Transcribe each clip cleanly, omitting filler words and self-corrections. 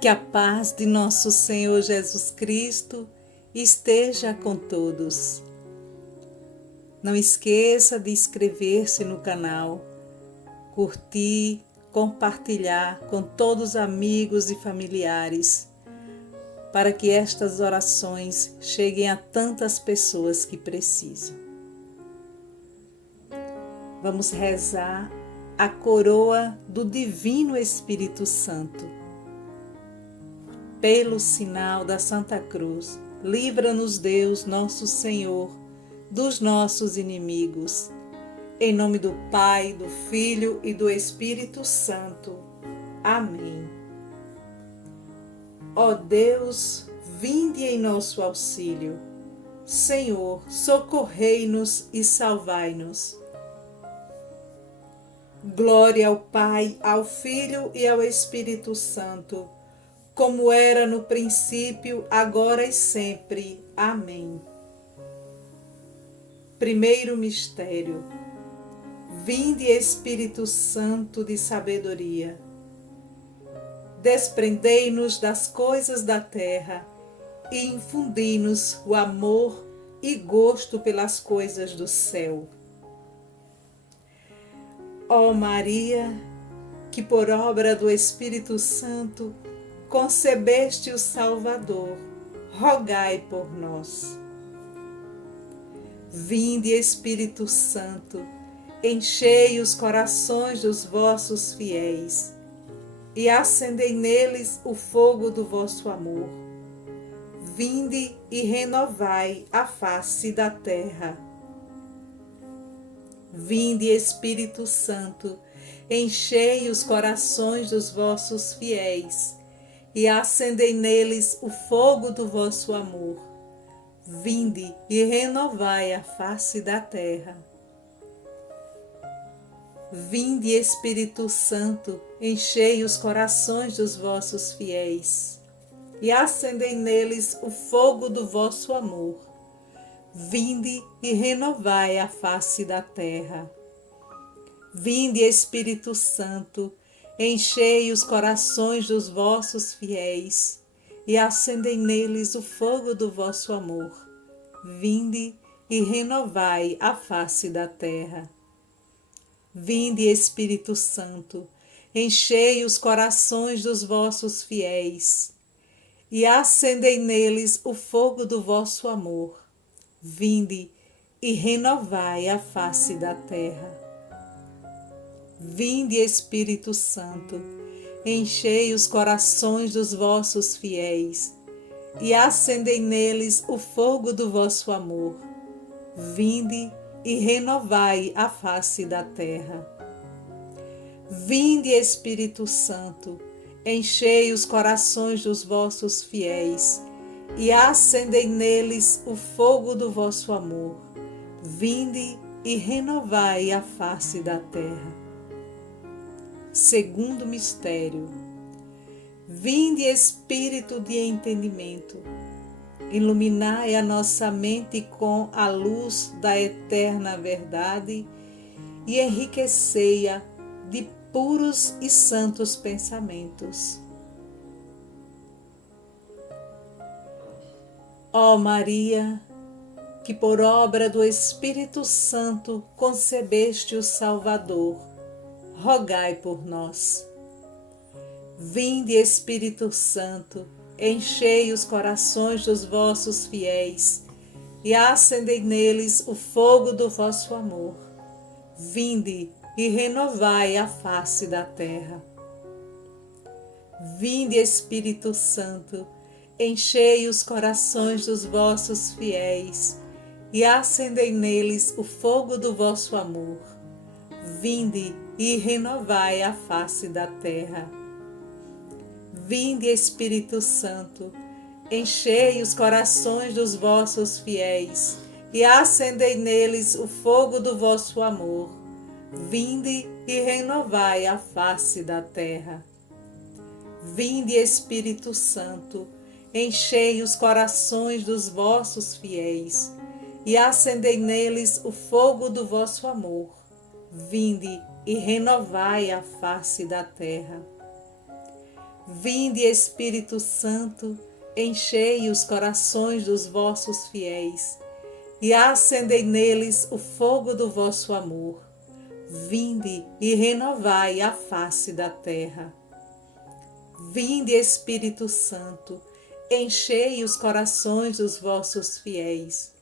Que a paz de nosso Senhor Jesus Cristo esteja com todos. Não esqueça de inscrever-se no canal, curtir, compartilhar com todos os amigos e familiares, para que estas orações cheguem a tantas pessoas que precisam. Vamos rezar a coroa do Divino Espírito Santo. Pelo sinal da Santa Cruz, livra-nos Deus, nosso Senhor, dos nossos inimigos. Em nome do Pai, do Filho e do Espírito Santo. Amém. Ó Deus, vinde em nosso auxílio. Senhor, socorrei-nos e salvai-nos. Glória ao Pai, ao Filho e ao Espírito Santo, como era no princípio, agora e sempre. Amém. Primeiro mistério. Vinde, Espírito Santo de sabedoria. Desprendei-nos das coisas da terra e infundi-nos o amor e gosto pelas coisas do céu. Ó Maria, que por obra do Espírito Santo concebeste o Salvador, rogai por nós. Vinde, Espírito Santo, enchei os corações dos vossos fiéis e acendei neles o fogo do vosso amor. Vinde e renovai a face da terra. Vinde, Espírito Santo, enchei os corações dos vossos fiéis e acendei neles o fogo do vosso amor. Vinde e renovai a face da terra. Vinde, Espírito Santo, enchei os corações dos vossos fiéis e acendei neles o fogo do vosso amor. Vinde e renovai a face da terra. Vinde, Espírito Santo, enchei os corações dos vossos fiéis e acendei neles o fogo do vosso amor. Vinde e renovai a face da terra. Vinde, Espírito Santo, enchei os corações dos vossos fiéis e acendei neles o fogo do vosso amor. Vinde e renovai a face da terra. Vinde, Espírito Santo, enchei os corações dos vossos fiéis e acendei neles o fogo do vosso amor. Vinde e renovai a face da terra. Vinde, Espírito Santo, enchei os corações dos vossos fiéis e acendei neles o fogo do vosso amor. Vinde e renovai a face da terra. Segundo mistério. Vinde, Espírito de entendimento, iluminai a nossa mente com a luz da eterna verdade e enriquecei-a de puros e santos pensamentos. Ó Maria, que por obra do Espírito Santo concebeste o Salvador, rogai por nós. Vinde, Espírito Santo, enchei os corações dos vossos fiéis e acendei neles o fogo do vosso amor. Vinde e renovai a face da terra. Vinde, Espírito Santo, enchei os corações dos vossos fiéis e acendei neles o fogo do vosso amor. Vinde e renovai a face da terra. Vinde, Espírito Santo, enchei os corações dos vossos fiéis e acendei neles o fogo do vosso amor. Vinde e renovai a face da terra. Vinde, Espírito Santo, enchei os corações dos vossos fiéis e acendei neles o fogo do vosso amor. Vinde e renovai a face da terra. Vinde, Espírito Santo, enchei os corações dos vossos fiéis e acendei neles o fogo do vosso amor. Vinde e renovai a face da terra. Vinde, Espírito Santo, enchei os corações dos vossos fiéis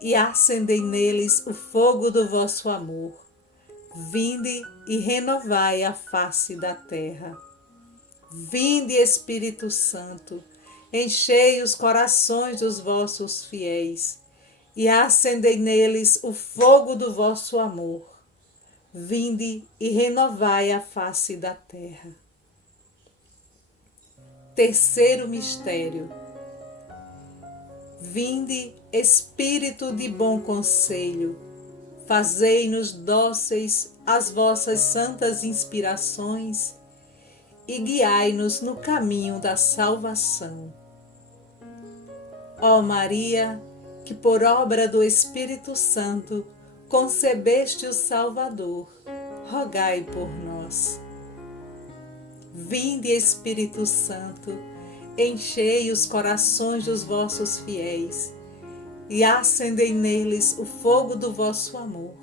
e acendei neles o fogo do vosso amor. Vinde e renovai a face da terra. Vinde, Espírito Santo, enchei os corações dos vossos fiéis e acendei neles o fogo do vosso amor. Vinde e renovai a face da terra. Terceiro mistério. Vinde, Espírito de bom conselho, fazei-nos dóceis às vossas santas inspirações e guiai-nos no caminho da salvação. Ó Maria, que por obra do Espírito Santo concebeste o Salvador, rogai por nós. Vinde, Espírito Santo, enchei os corações dos vossos fiéis e acendei neles o fogo do vosso amor.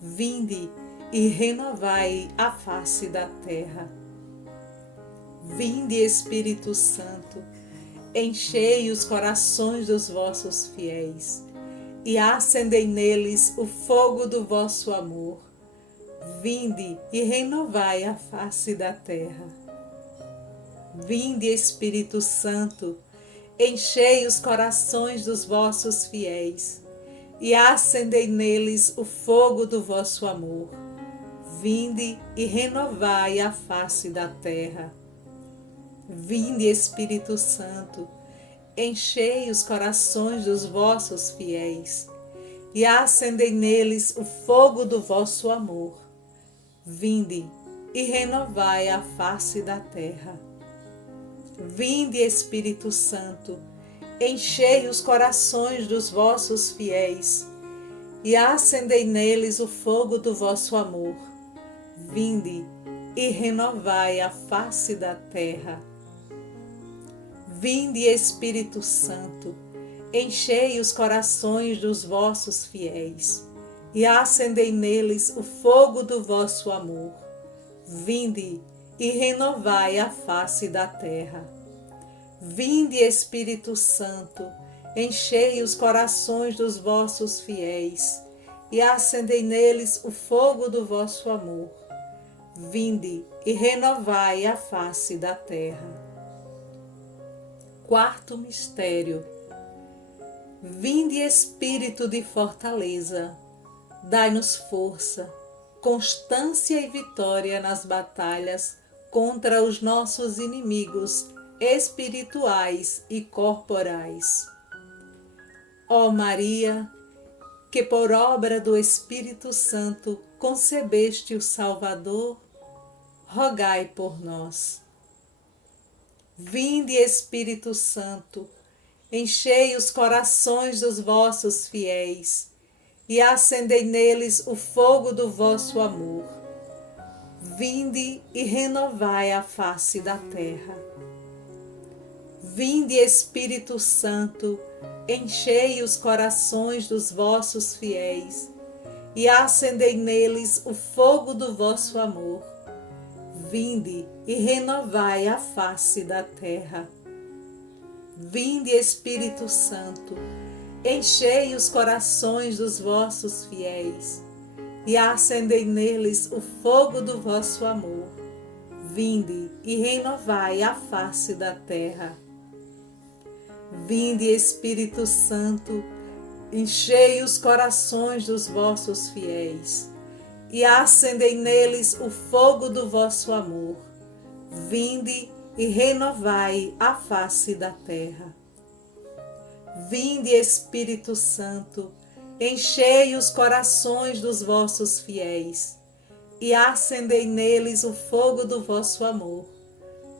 Vinde e renovai a face da terra. Vinde, Espírito Santo, enchei os corações dos vossos fiéis e acendei neles o fogo do vosso amor. Vinde e renovai a face da terra. Vinde, Espírito Santo, enchei os corações dos vossos fiéis e acendei neles o fogo do vosso amor. Vinde e renovai a face da terra. Vinde, Espírito Santo, enchei os corações dos vossos fiéis e acendei neles o fogo do vosso amor. Vinde e renovai a face da terra. Vinde, Espírito Santo, enchei os corações dos vossos fiéis e acendei neles o fogo do vosso amor. Vinde e renovai a face da terra. Vinde, Espírito Santo, enchei os corações dos vossos fiéis e acendei neles o fogo do vosso amor. Vinde e renovai a face da terra. Vinde, Espírito Santo, enchei os corações dos vossos fiéis e acendei neles o fogo do vosso amor. Vinde e renovai a face da terra. Quarto mistério. Vinde, Espírito de fortaleza, dai-nos força, constância e vitória nas batalhas contra os nossos inimigos espirituais e corporais. Ó Maria, que por obra do Espírito Santo concebeste o Salvador, rogai por nós. Vinde, Espírito Santo, enchei os corações dos vossos fiéis e acendei neles o fogo do vosso amor. Vinde e renovai a face da terra. Vinde, Espírito Santo, enchei os corações dos vossos fiéis e acendei neles o fogo do vosso amor. Vinde e renovai a face da terra. Vinde, Espírito Santo, enchei os corações dos vossos fiéis e acendei neles o fogo do vosso amor. Vinde e renovai a face da terra. Vinde, Espírito Santo, enchei os corações dos vossos fiéis e acendei neles o fogo do vosso amor. Vinde e renovai a face da terra. Vinde, Espírito Santo, enchei os corações dos vossos fiéis e acendei neles o fogo do vosso amor.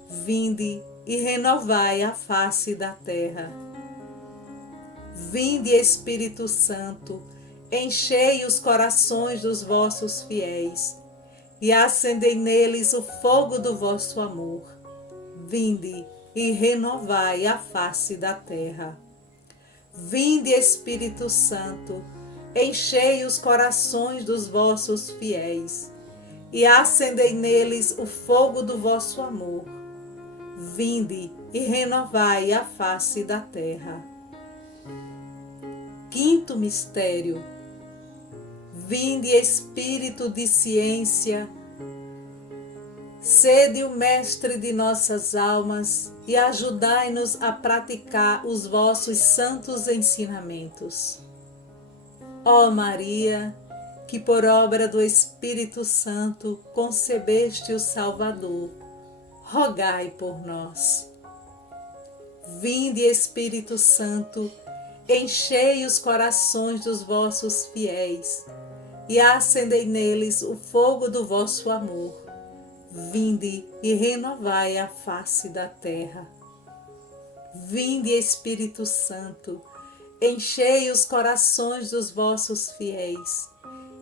Vinde e renovai a face da terra. Vinde, Espírito Santo, enchei os corações dos vossos fiéis e acendei neles o fogo do vosso amor. vinde e renovai a face da terra. Vinde, Espírito Santo, enchei os corações dos vossos fiéis e acendei neles o fogo do vosso amor. Vinde e renovai a face da terra. Quinto mistério. Vinde, Espírito de ciência, sede o mestre de nossas almas e ajudai-nos a praticar os vossos santos ensinamentos. Ó Maria, que por obra do Espírito Santo concebeste o Salvador, rogai por nós. Vinde, Espírito Santo, enchei os corações dos vossos fiéis e acendei neles o fogo do vosso amor. Vinde e renovai a face da terra. Vinde, Espírito Santo, enchei os corações dos vossos fiéis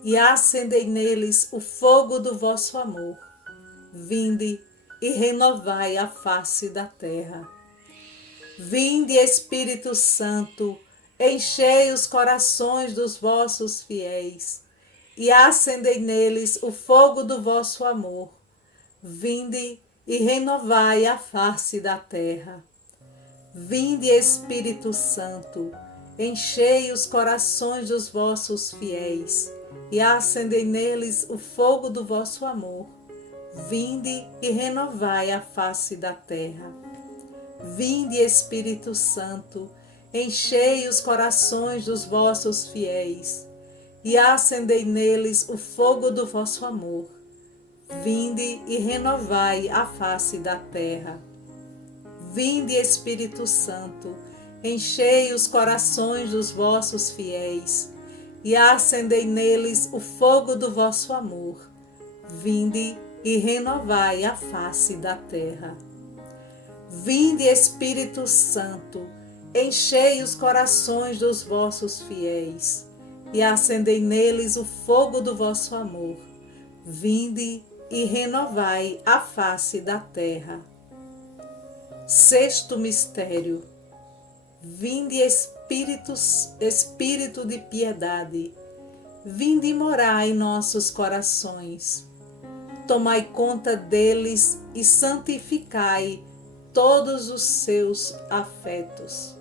e acendei neles o fogo do vosso amor. Vinde e renovai a face da terra. Vinde, Espírito Santo, enchei os corações dos vossos fiéis e acendei neles o fogo do vosso amor. Vinde e renovai a face da terra. Vinde, Espírito Santo, enchei os corações dos vossos fiéis e acendei neles o fogo do vosso amor. Vinde e renovai a face da terra. Vinde, Espírito Santo, enchei os corações dos vossos fiéis e acendei neles o fogo do vosso amor. Vinde e renovai a face da terra. Vinde, Espírito Santo, enchei os corações dos vossos fiéis e acendei neles o fogo do vosso amor. Vinde e renovai a face da terra. Vinde, Espírito Santo, enchei os corações dos vossos fiéis e acendei neles o fogo do vosso amor. Vinde e renovai a face da terra. Sexto mistério. Vinde, Espírito de piedade, vinde morar em nossos corações. Tomai conta deles e santificai todos os seus afetos.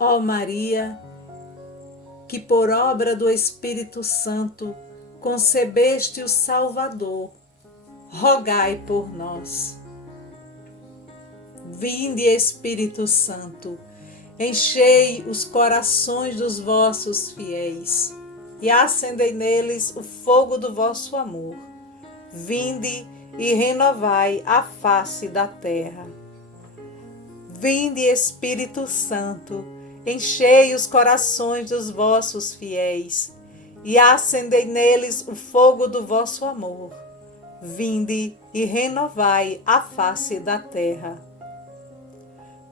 Ó Maria, que por obra do Espírito Santo concebeste o Salvador, rogai por nós. Vinde, Espírito Santo, enchei os corações dos vossos fiéis e acendei neles o fogo do vosso amor. Vinde e renovai a face da terra. Vinde, Espírito Santo, enchei os corações dos vossos fiéis e acendei neles o fogo do vosso amor. Vinde e renovai a face da terra.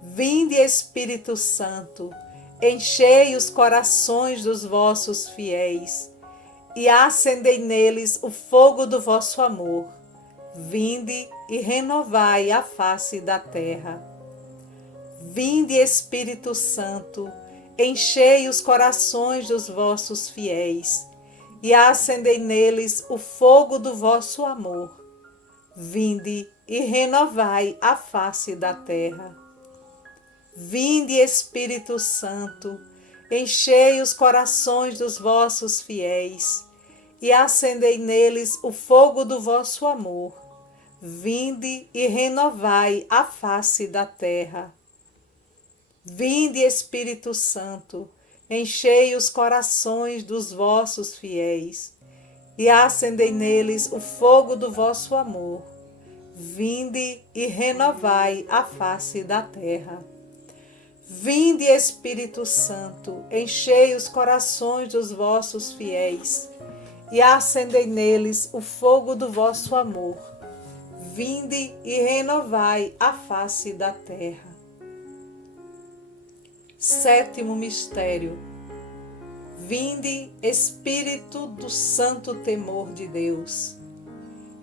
Vinde, Espírito Santo, enchei os corações dos vossos fiéis e acendei neles o fogo do vosso amor. Vinde e renovai a face da terra. Vinde, Espírito Santo, enchei os corações dos vossos fiéis e acendei neles o fogo do vosso amor. Vinde e renovai a face da terra. Vinde, Espírito Santo, enchei os corações dos vossos fiéis e acendei neles o fogo do vosso amor. Vinde e renovai a face da terra. Vinde, Espírito Santo, enchei os corações dos vossos fiéis e acendei neles o fogo do vosso amor. Vinde e renovai a face da terra. Vinde, Espírito Santo, enchei os corações dos vossos fiéis e acendei neles o fogo do vosso amor. Vinde e renovai a face da terra. Sétimo mistério. Vinde, Espírito do santo temor de Deus.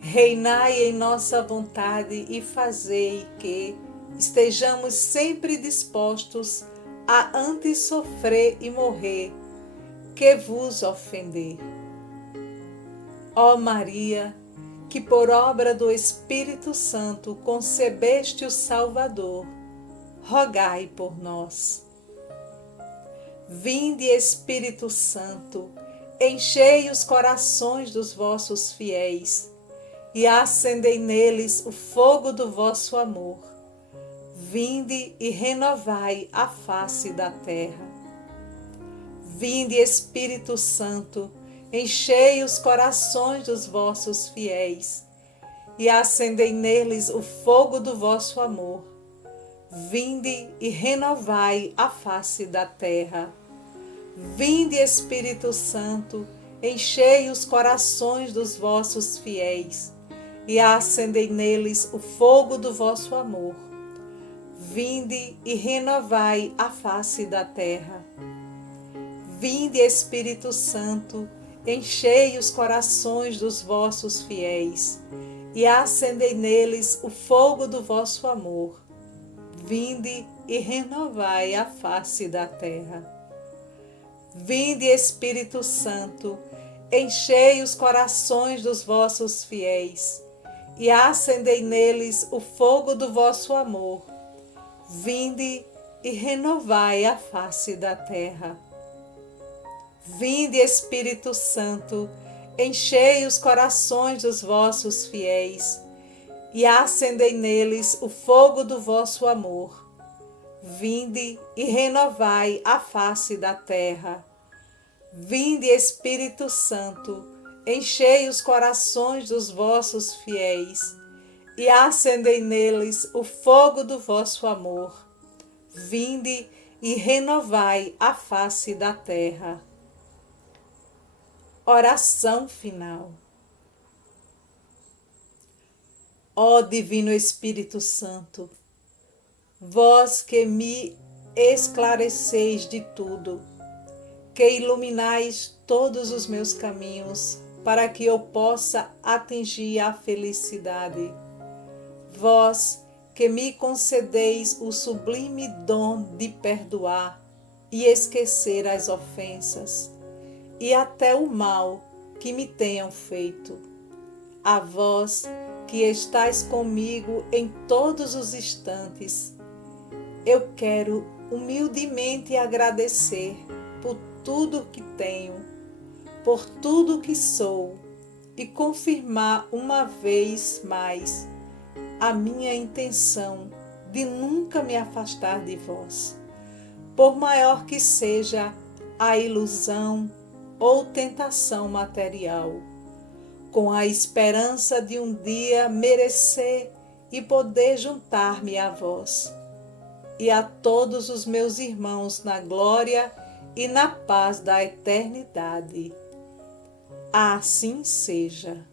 Reinai em nossa vontade e fazei que estejamos sempre dispostos a antes sofrer e morrer que vos ofender. Ó Maria, que por obra do Espírito Santo concebeste o Salvador, rogai por nós. Vinde, Espírito Santo, enchei os corações dos vossos fiéis e acendei neles o fogo do vosso amor. Vinde e renovai a face da terra. Vinde, Espírito Santo, enchei os corações dos vossos fiéis e acendei neles o fogo do vosso amor. Vinde e renovai a face da terra. Vinde, Espírito Santo, enchei os corações dos vossos fiéis e acendei neles o fogo do vosso amor. Vinde e renovai a face da terra. Vinde, Espírito Santo, enchei os corações dos vossos fiéis e acendei neles o fogo do vosso amor. Vinde e renovai a face da terra. Vinde, Espírito Santo, enchei os corações dos vossos fiéis e acendei neles o fogo do vosso amor. Vinde e renovai a face da terra. Vinde, Espírito Santo, enchei os corações dos vossos fiéis e acendei neles o fogo do vosso amor. Vinde e renovai a face da terra. Vinde, Espírito Santo, enchei os corações dos vossos fiéis e acendei neles o fogo do vosso amor. Vinde e renovai a face da terra. Oração final. Ó Divino Espírito Santo, vós que me esclareceis de tudo, que iluminais todos os meus caminhos, para que eu possa atingir a felicidade. Vós que me concedeis o sublime dom de perdoar e esquecer as ofensas, e até o mal que me tenham feito. A vós que estais comigo em todos os instantes, eu quero humildemente agradecer por tudo que tenho, por tudo que sou, e confirmar uma vez mais a minha intenção de nunca me afastar de vós, por maior que seja a ilusão ou tentação material, com a esperança de um dia merecer e poder juntar-me a vós e a todos os meus irmãos na glória e na paz da eternidade. Assim seja.